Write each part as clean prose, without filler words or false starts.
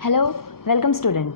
Hello, welcome student.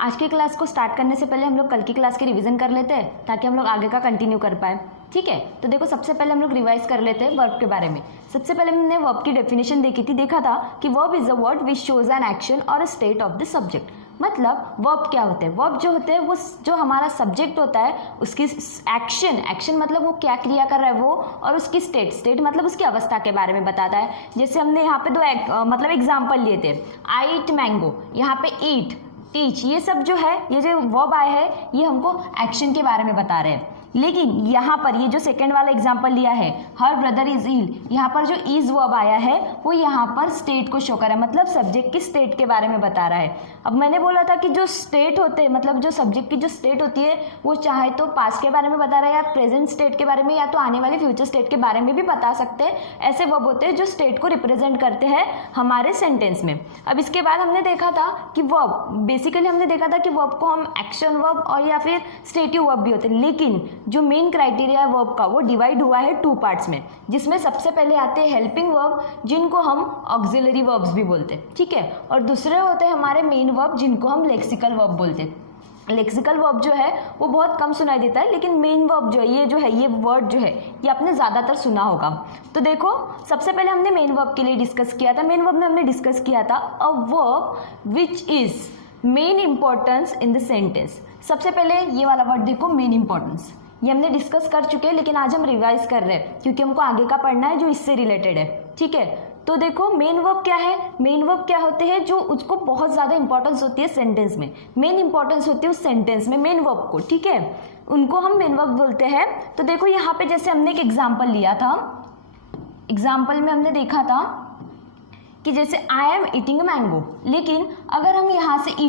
आज की class को स्टार्ट करने से पहले हम लोग कल की क्लास की रिवीजन कर लेते हैं ताकि हम लोग आगे का कंटिन्यू कर पाए। ठीक है, तो देखो सबसे पहले हम लोग रिवाइज कर लेते हैं वर्ब के बारे में। सबसे पहले हमने वर्ब की डेफिनेशन देखी थी, देखा था कि verb is a word which shows an action और a state of the subject. मतलब वर्ब क्या होते हैं? वर्ब जो होते हैं वो जो हमारा सब्जेक्ट होता है उसकी एक्शन मतलब वो क्या क्रिया कर रहा है वो, और उसकी स्टेट मतलब उसकी अवस्था के बारे में बताता है। जैसे हमने यहाँ पे दो मतलब एग्जाम्पल लिए थे, आई ईट मैंगो, यहाँ पे ईट, टीच, ये सब जो है, ये जो वर्ब आए हैं ये हमको एक्शन के बारे में बता रहे हैं। लेकिन यहाँ पर ये जो सेकंड वाला एग्जांपल लिया है, हर ब्रदर इज इल, यहाँ पर जो इज वर्ब आया है वो यहाँ पर स्टेट को शो कर रहा है, मतलब सब्जेक्ट की स्टेट के बारे में बता रहा है। अब मैंने बोला था कि जो स्टेट होते हैं, मतलब जो सब्जेक्ट की जो स्टेट होती है वो चाहे तो पास्ट के बारे में बता रहा है, या प्रेजेंट स्टेट के बारे में, या तो आने वाले फ्यूचर स्टेट के बारे में भी बता सकते हैं। ऐसे वर्ब होते हैं जो स्टेट को रिप्रेजेंट करते हैं हमारे सेंटेंस में। अब इसके बाद हमने देखा था कि वर्ब, बेसिकली हमने देखा था कि वर्ब को हम एक्शन वर्ब और या फिर स्टेटिव वर्ब भी होते हैं। लेकिन जो मेन क्राइटेरिया है वर्ब का वो डिवाइड हुआ है टू पार्ट्स में, जिसमें सबसे पहले आते हैं हेल्पिंग वर्ब जिनको हम ऑक्सिलरी वर्ब्स भी बोलते हैं। ठीक है, और दूसरे होते हैं हमारे मेन वर्ब जिनको हम लेक्सिकल वर्ब बोलते हैं। लेक्सिकल वर्ब जो है वो बहुत कम सुनाई देता है, लेकिन मेन वर्ब जो है ये वर्ड जो है ये आपने ज़्यादातर सुना होगा। तो देखो सबसे पहले हमने मेन वर्ब के लिए डिस्कस किया था। मेन वर्ब में हमने डिस्कस किया था a verb which is main importance in the sentence. सबसे पहले ये वाला वर्ड देखो, मेन इंपॉर्टेंस, ये हमने डिस्कस कर चुके हैं, लेकिन आज हम रिवाइज कर रहे हैं क्योंकि हमको आगे का पढ़ना है जो इससे रिलेटेड है। ठीक है, तो देखो मेन वर्ब क्या है? मेन वर्ब क्या होते हैं जो उसको बहुत ज़्यादा इंपॉर्टेंस होती है सेंटेंस में, मेन इंपॉर्टेंस होती है उस सेंटेंस में मेन वर्ब को। ठीक है, उनको हम मेन वर्ब बोलते हैं। तो देखो यहाँ पे जैसे हमने एक एग्जाम्पल लिया था, एग्जाम्पल में हमने देखा था कि जैसे आई एम ईटिंग मैंगो, लेकिन अगर हम यहाँ से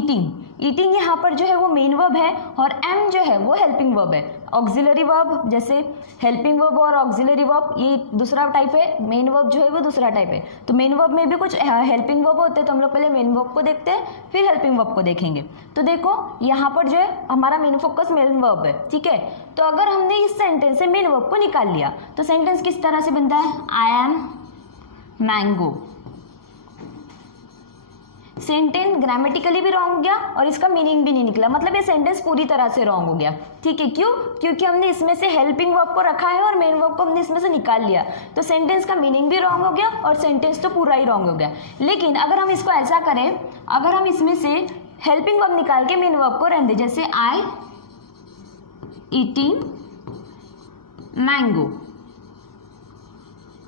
ईटिंग यहाँ पर जो है वो मेन वर्ब है और एम जो है वो हेल्पिंग वर्ब है। ऑक्सिलरी वर्ब, जैसे हेल्पिंग वर्ब और ऑक्सिलरी वर्ब ये दूसरा टाइप है, मेन वर्ब जो है वो दूसरा टाइप है। तो मेन वर्ब में भी कुछ हेल्पिंग वर्ब होते हैं, तो हम लोग पहले मेन वर्ब को देखते हैं फिर हेल्पिंग वर्ब को देखेंगे। तो देखो यहाँ पर जो है हमारा मेन फोकस मेन वर्ब है। ठीक है, तो अगर हमने इस सेंटेंस से मेन वर्ब को निकाल लिया तो सेंटेंस किस तरह से बनता है? I am mango. Sentence grammatically भी रॉन्ग हो गया और इसका मीनिंग भी नहीं निकला, मतलब ये सेंटेंस पूरी तरह से रॉन्ग हो गया। ठीक है, क्यों? क्योंकि हमने इसमें से हेल्पिंग वर्ब को रखा है और मेन वर्ब को हमने इसमें से निकाल लिया, तो सेंटेंस का मीनिंग भी रॉन्ग हो गया और सेंटेंस तो पूरा ही रॉन्ग हो गया। लेकिन अगर हम इसको ऐसा करें, अगर हम इसमें से हेल्पिंग वर्ब निकाल के मेन वर्ब को रहने दें, जैसे आई ईटिंग मैंगो,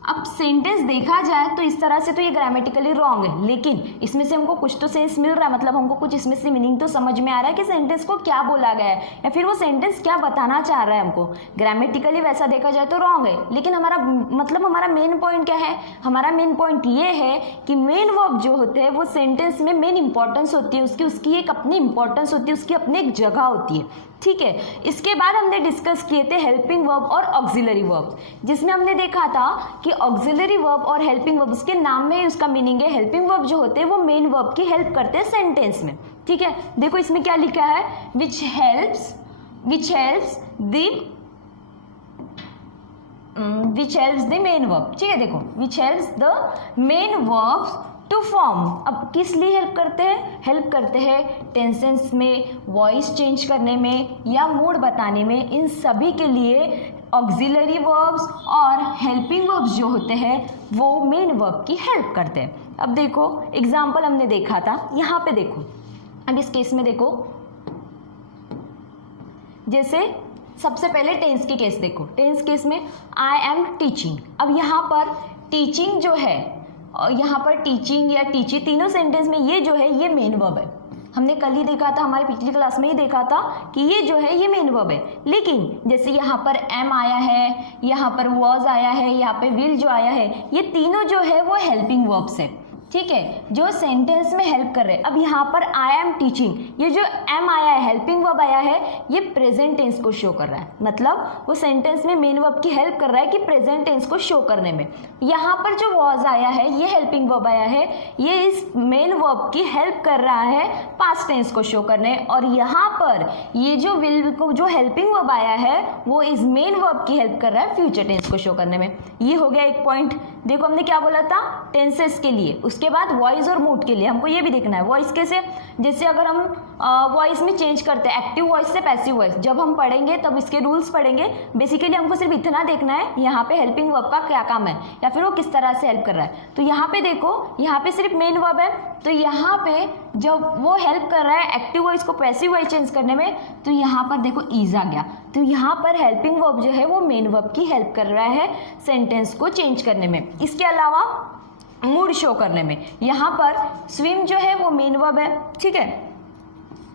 अब सेंटेंस देखा जाए तो इस तरह से तो ये ग्रामेटिकली रॉन्ग है, लेकिन इसमें से हमको कुछ तो सेंस मिल रहा है, मतलब हमको कुछ इसमें से मीनिंग तो समझ में आ रहा है कि सेंटेंस को क्या बोला गया है या फिर वो सेंटेंस क्या बताना चाह रहा है हमको। ग्रामेटिकली वैसा देखा जाए तो रॉन्ग है, लेकिन हमारा मेन पॉइंट क्या है? हमारा मेन पॉइंट ये है कि मेन वर्ब जो होते हैं वो सेंटेंस में मेन इंपॉर्टेंस होती है, उसकी एक अपनी इंपॉर्टेंस होती है, उसकी अपनी एक जगह होती है। ठीक है, इसके बाद हमने डिस्कस किए थे हेल्पिंग वर्ब और ऑक्सिलरी वर्ब, जिसमें हमने देखा था कि ऑक्सिलरी वर्ब और हेल्पिंग वर्ब, उसके नाम में उसका मीनिंग है, हेल्पिंग वर्ब जो होते हैं वो मेन वर्ब की हेल्प करते हैं सेंटेंस में। ठीक है, देखो इसमें क्या लिखा है, which helps the main verb. ठीक है, देखो which helps the main verb to form. अब किस लिए हेल्प करते हैं? हेल्प करते हैं टेंसेंस में, वॉइस चेंज करने में या मूड बताने में, इन सभी के लिए ऑक्सिलरी वर्ब्स और हेल्पिंग वर्ब्स जो होते हैं वो मेन वर्ब की हेल्प करते हैं। अब देखो एग्जाम्पल हमने देखा था, यहाँ पे देखो, अब इस केस में देखो, जैसे सबसे पहले टेंस की केस देखो, टेंस केस में आई एम टीचिंग। अब यहाँ पर टीचिंग जो है और यहाँ पर टीचिंग या टीची, तीनों सेंटेंस में ये जो है ये मेन वर्ब है। हमने कल ही देखा था, हमारी पिछली क्लास में ही देखा था कि ये जो है ये मेन वर्ब है। लेकिन जैसे यहाँ पर एम आया है, यहाँ पर वॉज आया है, यहाँ पे विल जो आया है, ये तीनों जो है वो हेल्पिंग वर्ब्स है। ठीक है, जो सेंटेंस में हेल्प कर रहे हैं। अब यहाँ पर आई एम टीचिंग, ये जो एम आया है, हेल्पिंग वर्ब आया है, ये प्रेजेंट टेंस को शो कर रहा है, मतलब वो सेंटेंस में मेन वर्ब की हेल्प कर रहा है कि प्रेजेंट टेंस को शो करने में। यहाँ पर जो वॉज आया है, ये हेल्पिंग वर्ब आया है, ये इस मेन वर्ब की हेल्प कर रहा है पास्ट टेंस को शो करने, और यहाँ पर ये जो विल को जो हेल्पिंग वर्ब आया है वो इस मेन वर्ब की हेल्प कर रहा है फ्यूचर टेंस को शो करने में। ये हो गया एक पॉइंट। देखो हमने क्या बोला था, टेंसेस के लिए, उसके बाद वॉइस और मूड के लिए हमको ये भी देखना है। वॉइस कैसे, जैसे अगर हम वॉइस में चेंज करते हैं एक्टिव वॉइस से पैसिव वॉइस, जब हम पढ़ेंगे तब इसके रूल्स पढ़ेंगे। बेसिकली हमको सिर्फ इतना देखना है यहाँ पे हेल्पिंग वर्ब का क्या काम है या फिर वो किस तरह से हेल्प कर रहा है। तो यहाँ पे देखो, यहाँ पे सिर्फ मेन वर्ब है, तो यहाँ पे जब वो हेल्प कर रहा है एक्टिव वॉइस को पैसिव वॉइस चेंज करने में, तो यहाँ पर देखो इज आ गया। तो यहाँ पर हेल्पिंग वर्ब जो है वो मेन वर्ब की हेल्प कर रहा है सेंटेंस को चेंज करने में। इसके अलावा मूड शो करने में, यहाँ पर स्विम जो है वो मेन वर्ब है, ठीक है।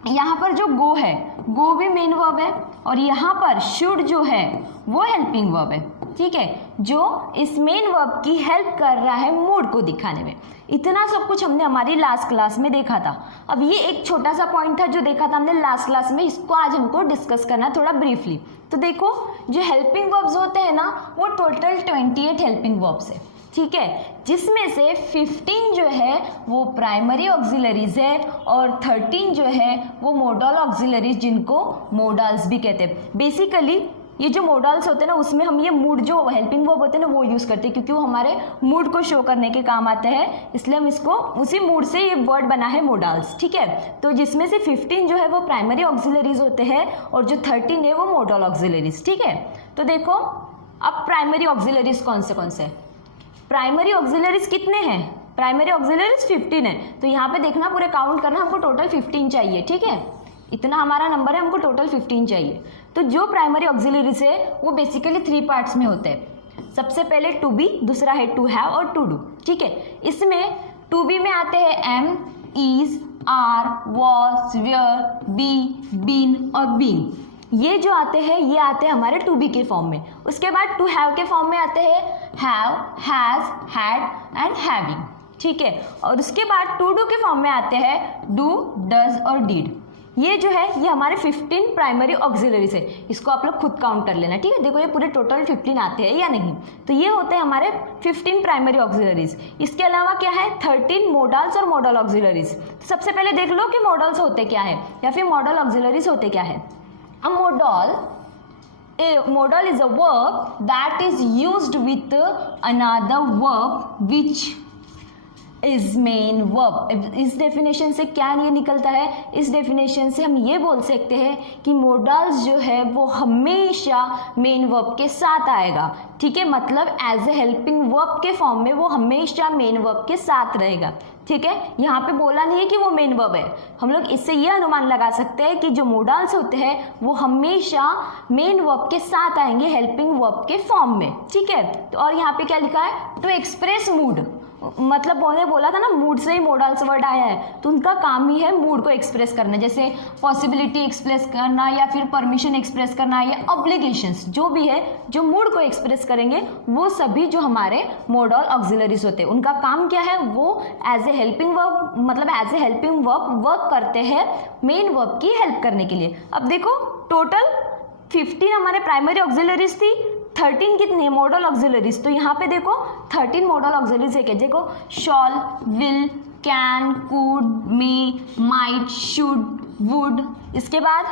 यहाँ पर जो गो है, गो भी मेन वर्ब है, और यहाँ पर शुड जो है वो हेल्पिंग वर्ब है, ठीक है, जो इस मेन वर्ब की हेल्प कर रहा है मूड को दिखाने में। इतना सब कुछ हमने हमारी लास्ट क्लास में देखा था। अब ये एक छोटा सा पॉइंट था जो देखा था हमने लास्ट क्लास में, इसको आज हमको डिस्कस करना थोड़ा ब्रीफली। तो देखो, जो हेल्पिंग वर्ब्स होते हैं ना, वो टोटल 28 हेल्पिंग वर्ब्स है, ठीक है, जिसमें से 15 जो है वो प्राइमरी ऑक्सिलरीज है और 13 जो है वो मोडल ऑक्सिलरीज, जिनको मोडल्स भी कहते हैं। बेसिकली ये जो मोडल्स होते हैं ना, उसमें हम ये मूड जो हेल्पिंग वर्ब होते हैं ना वो यूज़ करते हैं, क्योंकि वो हमारे मूड को शो करने के काम आते हैं, इसलिए हम इसको उसी मूड से ये वर्ड बना है मोडल्स, ठीक है। तो जिसमें से 15 जो है वो प्राइमरी ऑक्सिलरीज होते हैं और जो 13 है वो मोडल ऑक्सिलरीज, ठीक है। तो देखो अब प्राइमरी ऑक्सिलरीज कौन से प्राइमरी ऑक्सिलरीज कितने हैं, प्राइमरी ऑक्सिलरीज 15 है। तो यहाँ पे देखना, पूरे काउंट करना, हमको टोटल 15 चाहिए, ठीक है, इतना हमारा नंबर है, हमको टोटल 15 चाहिए। तो जो प्राइमरी ऑक्सिलरीज है वो बेसिकली 3 पार्ट्स में होते हैं। सबसे पहले टू बी, दूसरा है टू हैव और टू डू, ठीक है। इसमें टू बी में आते हैं am, is, are, was, were, be, been और बीइंग। ये जो आते हैं ये आते हैं हमारे टू बी के फॉर्म में। उसके बाद टू हैव के फॉर्म में आते हैं have, has, had and having, ठीक है। और उसके बाद टू डू के फॉर्म में आते हैं डू, डज और डीड। ये जो है ये हमारे 15 प्राइमरी ऑक्सिलरीज है, इसको आप लोग खुद काउंट कर लेना, ठीक है। देखो ये पूरे टोटल 15 आते हैं या नहीं, तो ये होते हैं हमारे 15 प्राइमरी ऑक्सिलरीज। इसके अलावा क्या है, 13 मोडल्स और मॉडल ऑक्सिलरीज। तो सबसे पहले देख लो कि मॉडल्स होते क्या है या फिर मॉडल ऑक्सिलरीज होते क्या है। A modal is a verb that is used with another verb which is main verb। इस डेफिनेशन से क्या ये निकलता है, इस डेफिनेशन से हम ये बोल सकते हैं कि मोडल्स जो है वो हमेशा मेन वर्ब के साथ आएगा, ठीक है, मतलब एज ए हेल्पिंग वर्ब के फॉर्म में वो हमेशा मेन वर्ब के साथ रहेगा, ठीक है। यहाँ पे बोला नहीं है कि वो मेन वर्ब है, हम लोग इससे ये अनुमान लगा सकते हैं कि जो मोडल्स होते हैं वो हमेशा मेन वर्ब के साथ आएंगे हेल्पिंग वर्ब के फॉर्म में, ठीक है। तो और यहाँ पे क्या लिखा है, टू एक्सप्रेस मूड, मतलब उन्होंने बोला था ना मूड से ही मोडल्स वर्ड आया है, तो उनका काम ही है मूड को एक्सप्रेस करना, जैसे पॉसिबिलिटी एक्सप्रेस करना या फिर परमिशन एक्सप्रेस करना या ऑब्लिगेशंस, जो भी है जो मूड को एक्सप्रेस करेंगे वो सभी जो हमारे मोडल ऑक्सिलरीज होते हैं उनका काम क्या है, वो एज ए हेल्पिंग वर्ब, मतलब as a helping verb work करते हैं मेन वर्ब की हेल्प करने के लिए। अब देखो टोटल 15 हमारे प्राइमरी ऑक्सिलरीज थी, 13 कितने मॉडल ऑक्सिलरीज। तो यहाँ पे देखो 13 मॉडल ऑक्सिलरीज है क्या, देखो shall, will, can, could, may, might, should, would, इसके बाद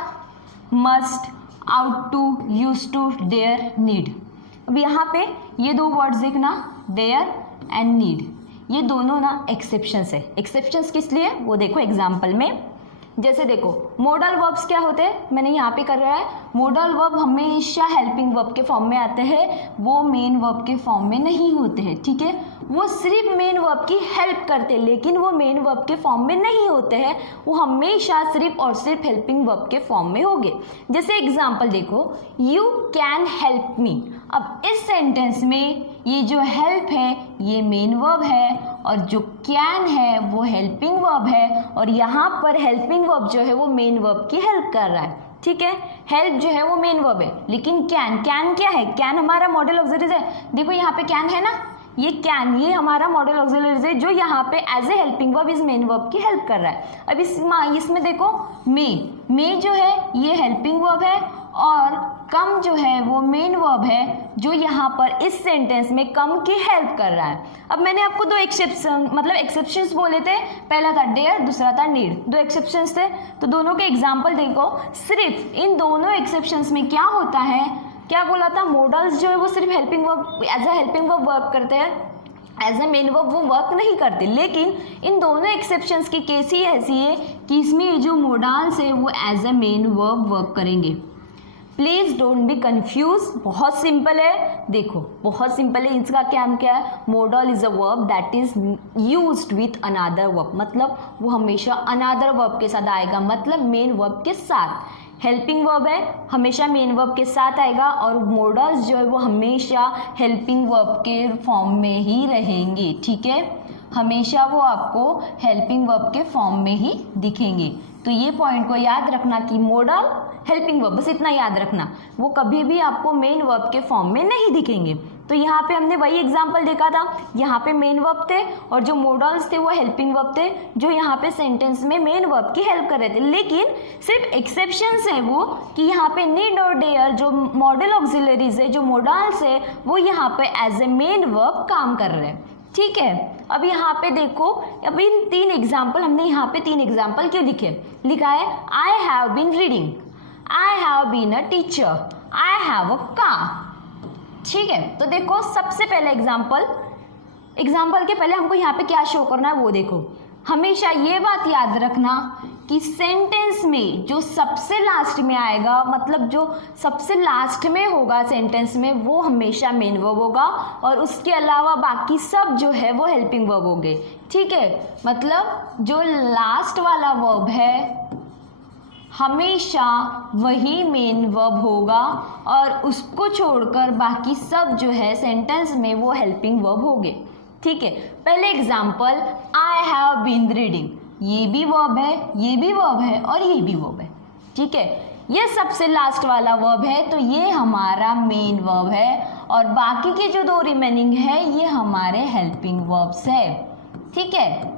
must, ought to, used to, dare, need. अब यहाँ पे ये दो वर्ड्स देखना, डेयर एंड नीड, ये दोनों ना एक्सेप्शंस है। एक्सेप्शंस किस लिए, वो देखो एग्जाम्पल में, जैसे देखो मोडल वर्ब्स क्या होते हैं, मैंने यहाँ पे कर रहा है, मोडल वर्ब हमेशा हेल्पिंग वर्ब के फॉर्म में आते हैं, वो मेन वर्ब के फॉर्म में नहीं होते हैं, ठीक है। वो सिर्फ मेन वर्ब की हेल्प करते हैं लेकिन वो मेन वर्ब के फॉर्म में नहीं होते हैं, वो हमेशा सिर्फ और सिर्फ हेल्पिंग वर्ब के फॉर्म में होंगे। जैसे एग्जाम्पल देखो, यू कैन हेल्प मी। अब इस सेंटेंस में ये जो हेल्प है ये मेन वर्ब है और जो कैन है वो हेल्पिंग वर्ब है, और यहाँ पर हेल्पिंग वर्ब जो है वो मेन वर्ब की हेल्प कर रहा है, ठीक है। हेल्प जो है वो मेन वर्ब है, लेकिन कैन, कैन क्या है, कैन हमारा मॉडल ऑक्सिलरीज है। देखो यहाँ पे कैन है ना, ये कैन, ये हमारा मॉडल ऑक्सिलरीज है जो यहाँ पे एज ए हेल्पिंग वर्ब इस मेन वर्ब की हेल्प कर रहा है। अब इसमें देखो मे जो है ये हेल्पिंग वर्ब है और कम जो है वो मेन वर्ब है जो यहाँ पर इस सेंटेंस में कम की हेल्प कर रहा है। अब मैंने आपको दो एक्सेप्शंस बोले थे, पहला था डेयर, दूसरा था नीड, दो एक्सेप्शंस थे। तो दोनों के एग्जाम्पल देखो, सिर्फ इन दोनों एक्सेप्शंस में क्या होता है, क्या बोला था, मोडल्स जो है वो सिर्फ helping verb as a helping verb work करते हैं, एज ए मेन वर्ब वो वर्क नहीं करते, लेकिन इन दोनों एक्सेप्शंस की केस ही ऐसी है कि इसमें ये जो मोडाल्स है वो as a main verb work करेंगे। प्लीज डोंट बी कंफ्यूज, बहुत सिंपल है, देखो बहुत सिंपल है। इसका क्या है, modal is a verb that is used with another verb, मतलब वो हमेशा अनदर वर्ब के साथ आएगा, मतलब मेन वर्ब के साथ। हेल्पिंग वर्ब है, हमेशा मेन वर्ब के साथ आएगा, और मोडल्स जो है वो हमेशा हेल्पिंग वर्ब के फॉर्म में ही रहेंगे, ठीक है, हमेशा वो आपको हेल्पिंग वर्ब के फॉर्म में ही दिखेंगे। तो ये पॉइंट को याद रखना कि मोडल हेल्पिंग वर्ब, बस इतना याद रखना, वो कभी भी आपको मेन वर्ब के फॉर्म में नहीं दिखेंगे। तो यहाँ पे हमने वही एग्जांपल देखा था, यहाँ पे मेन वर्ब थे और जो मोडल्स थे वो हेल्पिंग वर्ब थे, जो यहाँ पे सेंटेंस में मेन वर्ब की हेल्प कर रहे थे। लेकिन सिर्फ एक्सेप्शंस है वो कि यहाँ पे नीड और डेयर जो मॉडल ऑक्सिलरीज है, जो मोडल्स है, वो यहाँ पे एज ए मेन वर्ब काम कर रहे हैं, ठीक है। अब यहाँ पे देखो, अब इन 3 एग्जाम्पल, हमने यहाँ पे 3 एग्जाम्पल क्यों लिखा है, I have been reading, I have been a teacher, I have a car, ठीक है। तो देखो सबसे पहले एग्जाम्पल के पहले हमको यहाँ पे क्या शो करना है वो देखो। हमेशा ये बात याद रखना कि सेंटेंस में जो सबसे लास्ट में आएगा, मतलब जो सबसे लास्ट में होगा सेंटेंस में, वो हमेशा मेन वर्ब होगा, और उसके अलावा बाकी सब जो है वो हेल्पिंग वर्ब होंगे, ठीक है। मतलब जो लास्ट वाला वर्ब है हमेशा वही मेन वर्ब होगा, और उसको छोड़कर बाकी सब जो है सेंटेंस में वो हेल्पिंग वर्ब होंगे, ठीक है। पहले example, I have been reading, ये भी वर्ब है, ये भी वर्ब है, और ये भी वर्ब है, ठीक है। ये सबसे लास्ट वाला वर्ब है, तो ये हमारा मेन वर्ब है, और बाकी के जो 2 रिमेनिंग है ये हमारे हेल्पिंग वर्ब्स है, ठीक है।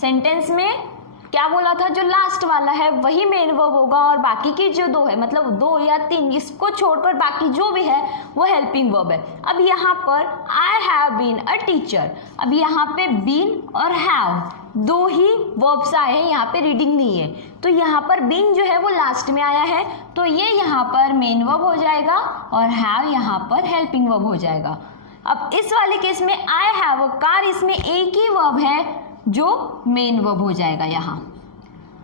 सेंटेंस में क्या बोला था, जो लास्ट वाला है वही मेन वर्ब होगा, और बाकी की जो 2 है, मतलब 2 या 3, इसको छोड़कर बाकी जो भी है वो हेल्पिंग वर्ब है। अब यहाँ पर I have been a teacher, अब यहाँ पे बीन और हैव 2 ही वर्ब्स आए हैं, यहाँ पे रीडिंग नहीं है, तो यहाँ पर बीन जो है वो लास्ट में आया है, तो ये यहाँ पर मेन वर्ब हो जाएगा, और हैव यहाँ पर हेल्पिंग वर्ब हो जाएगा। अब इस वाले केस में आई हैव अ कार, इसमें एक ही वर्ब है जो मेन वर्ब हो जाएगा यहाँ।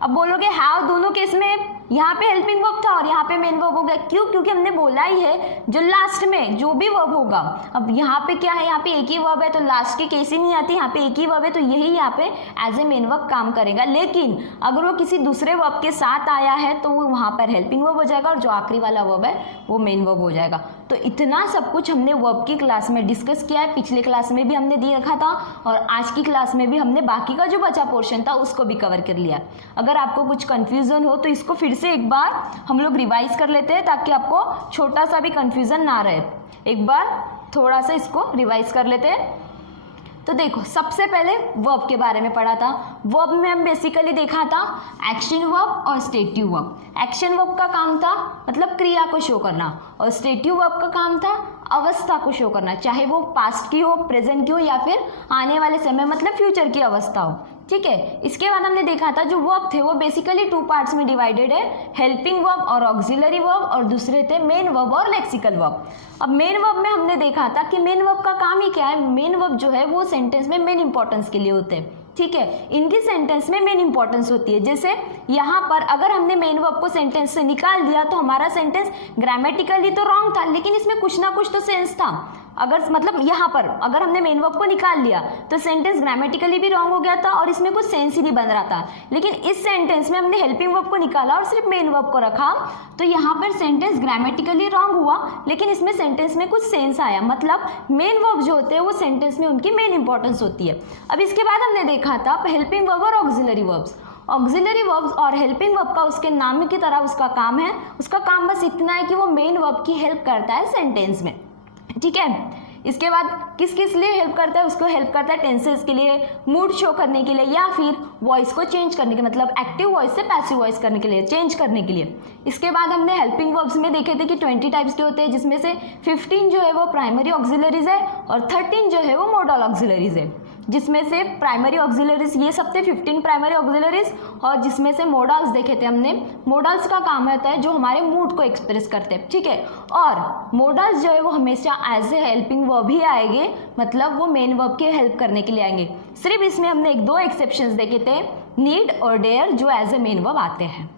अब बोलोगे हैव दोनों केस में यहाँ पे हेल्पिंग वर्ब था और यहाँ पे मेन वर्ब हो गया, क्यों? क्योंकि हमने बोला ही है जो लास्ट में जो भी वर्ब होगा। अब यहाँ पे क्या है, यहाँ पे एक ही वर्ब है तो लास्ट की केस ही नहीं आती, यहाँ पे एक ही वर्ब है तो यही यहाँ पे एज ए मेन वर्ब काम करेगा। लेकिन अगर वो किसी दूसरे वर्ब के साथ आया है तो वो वहाँ पर हेल्पिंग वर्ब हो जाएगा और जो आखिरी वाला वर्ब है वो मेन वर्ब हो जाएगा। तो इतना सब कुछ हमने वर्ब की क्लास में डिस्कस किया है, पिछले क्लास में भी हमने दे रखा था और आज की क्लास में भी हमने बाकी का जो बचा पोर्शन था उसको भी कवर कर लिया। अगर आपको कुछ कंफ्यूजन हो तो इसको फिर से एक बार हम लोग रिवाइज कर लेते हैं ताकि आपको छोटा सा भी कंफ्यूजन ना रहे। एक बार थोड़ा सा इसको रिवाइज कर लेते हैं। तो देखो सबसे पहले वर्ब के बारे में पढ़ा था। वर्ब में हम बेसिकली देखा था एक्शन वर्ब और स्टेटिव वर्ब। एक्शन वर्ब का काम था मतलब क्रिया को शो करना और स्टेटिव वर्ब का काम था अवस्था को शो करना, चाहे वो पास्ट की हो, प्रेजेंट की हो या फिर आने वाले समय मतलब फ्यूचर की अवस्था हो। ठीक है, इसके बाद हमने देखा था जो वर्ब थे वो बेसिकली 2 पार्ट्स में डिवाइडेड है, हेल्पिंग वर्ब और ऑक्सिलरी वर्ब, और दूसरे थे मेन वर्ब और लेक्सिकल वर्ब। अब मेन वर्ब में हमने देखा था कि मेन वर्ब का काम ही क्या है, मेन वर्ब जो है वो सेंटेंस में मेन इंपॉर्टेंस के लिए होते हैं। ठीक है, इनकी सेंटेंस में मेन इंपॉर्टेंस होती है। जैसे यहाँ पर अगर हमने मेन वर्ब को सेंटेंस से निकाल दिया तो हमारा सेंटेंस ग्रामेटिकली तो रॉन्ग था लेकिन इसमें कुछ ना कुछ तो सेंस था। अगर मतलब यहाँ पर अगर हमने मेन वर्ब को निकाल लिया तो सेंटेंस ग्रामेटिकली भी रॉन्ग हो गया था और इसमें कुछ सेंस ही नहीं बन रहा था। लेकिन इस सेंटेंस में हमने हेल्पिंग वर्ब को निकाला और सिर्फ मेन वर्ब को रखा तो यहाँ पर सेंटेंस ग्रामेटिकली रॉन्ग हुआ लेकिन इसमें सेंटेंस में कुछ सेंस आया। मतलब मेन वर्ब जो होते हैं वो सेंटेंस में उनकी मेन इंपॉर्टेंस होती है। अब इसके बाद हमने देखा था हेल्पिंग वर्ब और ऑक्सिलरी वर्ब्स। ऑक्सिलरी वर्ब्स और हेल्पिंग वर्ब का उसके नाम की तरह उसका काम है, उसका काम बस इतना है कि वो मेन वर्ब की हेल्प करता है सेंटेंस में। ठीक है, इसके बाद किस किस लिए हेल्प करता है, उसको हेल्प करता है टेंसेस के लिए, मूड शो करने के लिए या फिर वॉइस को चेंज करने के मतलब एक्टिव वॉइस से पैसिव वॉइस करने के लिए, चेंज करने के लिए। इसके बाद हमने हेल्पिंग वर्ब्स में देखे थे कि 20 टाइप्स के होते हैं जिसमें से 15 जो है वो प्राइमरी ऑक्सिलरीज है और 13 जो है वो मॉडल ऑक्सिलरीज है। जिसमें से प्राइमरी ऑक्सिलरीज ये सब थे 15 प्राइमरी ऑक्सिलरीज, और जिसमें से मोडल्स देखे थे हमने। मोडल्स का काम होता है जो हमारे मूड को एक्सप्रेस करते हैं, ठीक है। और मोडल्स जो है वो हमेशा एज ए हेल्पिंग वर्ब ही आएंगे, मतलब वो मेन वर्ब की हेल्प करने के लिए आएंगे। सिर्फ इसमें हमने 1-2 एक्सेप्शंस देखे थे, नीड और डेयर, जो एज ए मेन वर्ब आते हैं,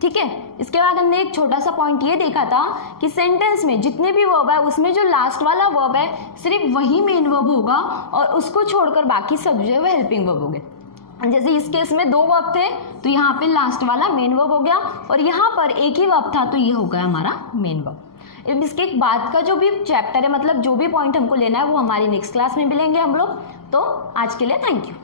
ठीक है। इसके बाद हमने एक छोटा सा पॉइंट ये देखा था कि सेंटेंस में जितने भी वर्ब है उसमें जो लास्ट वाला वर्ब है सिर्फ वही मेन वर्ब होगा, और उसको छोड़कर बाकी सब जो है वो हेल्पिंग वर्ब हो गए। जैसे इस केस में 2 वर्ब थे तो यहाँ पे लास्ट वाला मेन वर्ब हो गया, और यहाँ पर एक ही वर्ब था तो ये हो गया हमारा मेन वर्ब। अब इसके बाद का जो भी चैप्टर है, मतलब जो भी पॉइंट हमको लेना है वो हमारी नेक्स्ट क्लास में मिलेंगे हम लोग। तो आज के लिए थैंक यू।